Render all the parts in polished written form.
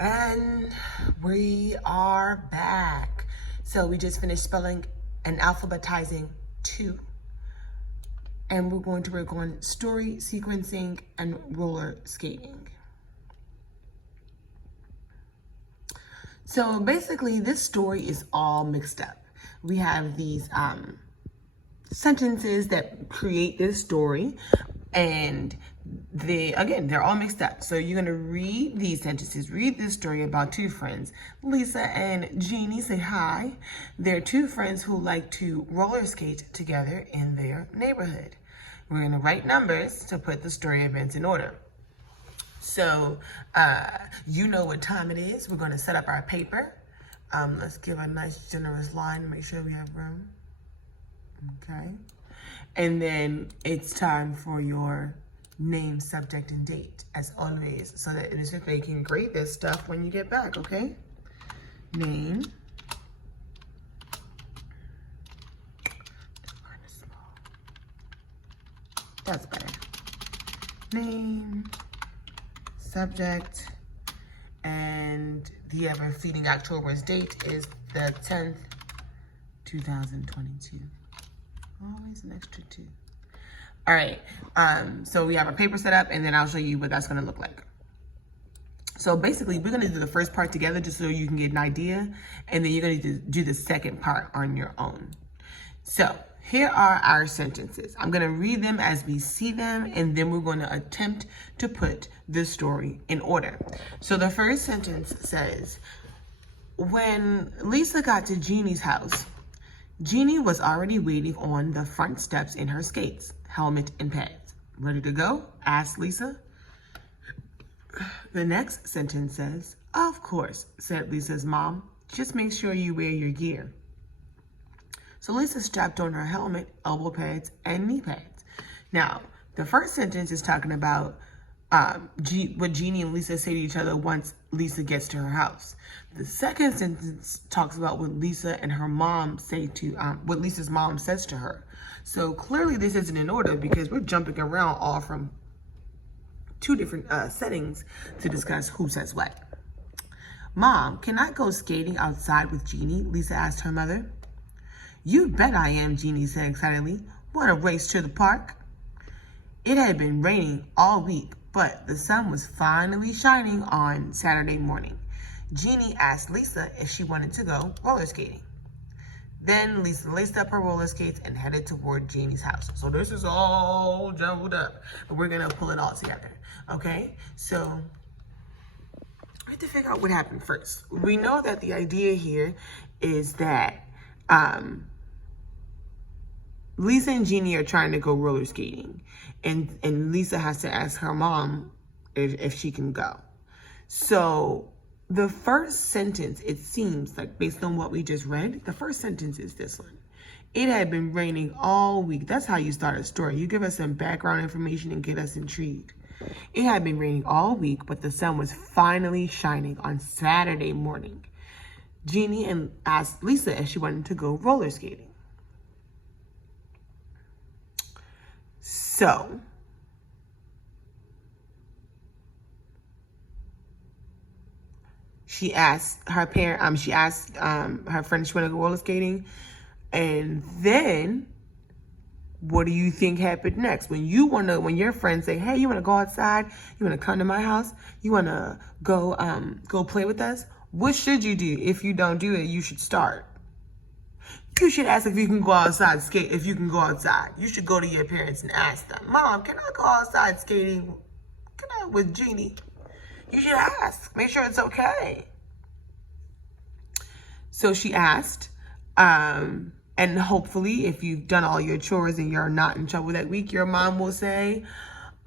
And we are back. So we just finished spelling and alphabetizing 2. And we're going to work on story sequencing and roller skating. So basically this story is all mixed up. We have these sentences that create this story, and they're all mixed up. So you're gonna read these sentences, read this story about 2 friends. Lisa and Jeannie say hi. They're 2 friends who like to roller skate together in their neighborhood. We're gonna write numbers to put the story events in order. So you know what time it is. We're gonna set up our paper. Let's give a nice generous line to make sure we have room. Okay. And then it's time for your name, subject, and date, as always, so that they can grade this stuff when you get back, okay? Name. That's better. Name, subject, and the ever fleeting October's date is the 10th, 2022. Always an extra 2. All right, so we have our paper set up, and then I'll show you what that's gonna look like. So basically, we're gonna do the first part together just so you can get an idea, and then you're gonna do the second part on your own. So here are our sentences. I'm gonna read them as we see them, and then we're gonna attempt to put the story in order. So the first sentence says, when Lisa got to Jeannie's house, Jeannie was already waiting on the front steps in her skates, helmet, and pads. Ready to go? Asked Lisa. The next sentence says, of course, said Lisa's mom. Just make sure you wear your gear. So Lisa strapped on her helmet, elbow pads, and knee pads. Now, the first sentence is talking about what Jeannie and Lisa say to each other once Lisa gets to her house. The second sentence talks about what Lisa and her mom say to, what Lisa's mom says to her. So clearly this isn't in order because we're jumping around all from 2 different settings to discuss who says what. Mom, can I go skating outside with Jeannie? Lisa asked her mother. You bet I am, Jeannie said excitedly. Want to race to the park? It had been raining all week, but the sun was finally shining on Saturday morning. Jeannie asked Lisa if she wanted to go roller skating. Then Lisa laced up her roller skates and headed toward Jeannie's house. So this is all jumbled up, but we're gonna pull it all together, okay? So we have to figure out what happened first. We know that the idea here is that Lisa and Jeannie are trying to go roller skating, and Lisa has to ask her mom if she can go. So the first sentence, it seems like, based on what we just read, the first sentence is this one. It had been raining all week. That's how you start a story. You give us some background information and get us intrigued. It had been raining all week, but the sun was finally shining on Saturday morning. Jeannie asked Lisa if she wanted to go roller skating. So she asked her parent, her friend if she wanted to go roller skating. And then what do you think happened next? When your friends say, hey, you wanna go outside? You wanna come to my house? You wanna go play with us? What should you do? If you don't do it, you should start. You should ask if you can go outside skate, if you can go outside. You should go to your parents and ask them, Mom, can I go outside skating with Jeannie? You should ask. Make sure it's okay. So she asked, and hopefully if you've done all your chores and you're not in trouble that week, your mom will say,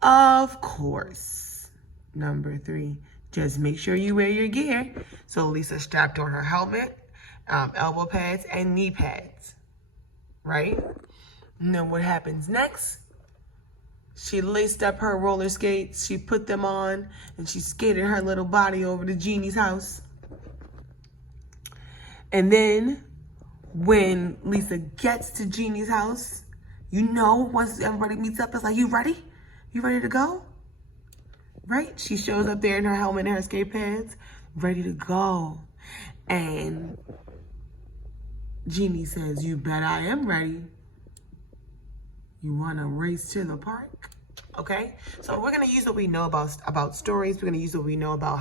of course. Number 3, just make sure you wear your gear. So Lisa strapped on her helmet, elbow pads, and knee pads, right? And then what happens next? She laced up her roller skates, she put them on, and she skated her little body over to Jeannie's house. And then when Lisa gets to Jeannie's house, once everybody meets up, it's like, you ready? You ready to go? Right? She shows up there in her helmet and her skate pads. ready to go. And Jeannie says, you bet I am ready. You want to race to the park? Okay, so we're gonna use what we know about stories. We're gonna use what we know about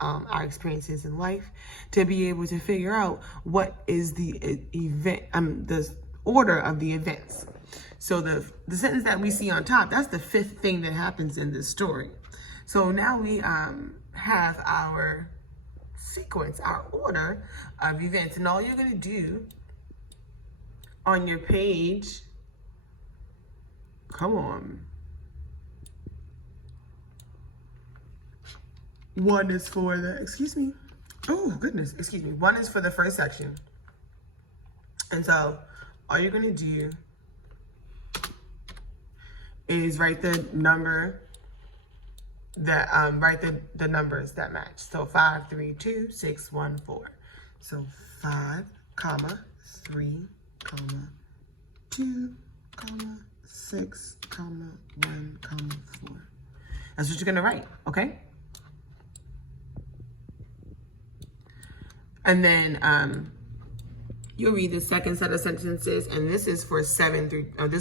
our experiences in life to be able to figure out what is the event, the order of the events. So the sentence that we see on top, that's the fifth thing that happens in this story. So now we have our sequence, our order of events, and all you're gonna do on your page, come on. One is for the, one is for the first section. And so all you're gonna do is write the number that, write the numbers that match. So 5, 3, 2, 6, 1, 4. So 5, 3, 2, 6, 1, 4. That's what you're gonna write, okay? And then you'll read the second set of sentences, and this is for this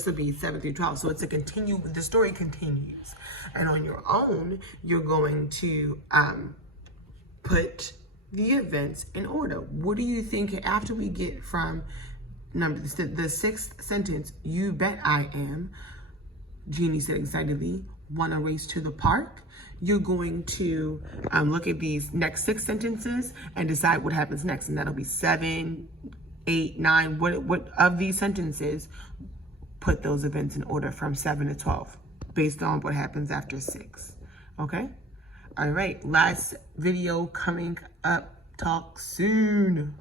will be 7 through 12. So it's the story continues. And on your own, you're going to put the events in order. What do you think after we get from the sixth sentence, you bet I am, Jeannie said excitedly, want to race to the park? You're going to look at these next 6 sentences and decide what happens next. And that'll be 7, 8, 9. What of these sentences, put those events in order from 7 to 12 based on what happens after 6. Okay? All right. Last video coming up. Talk soon.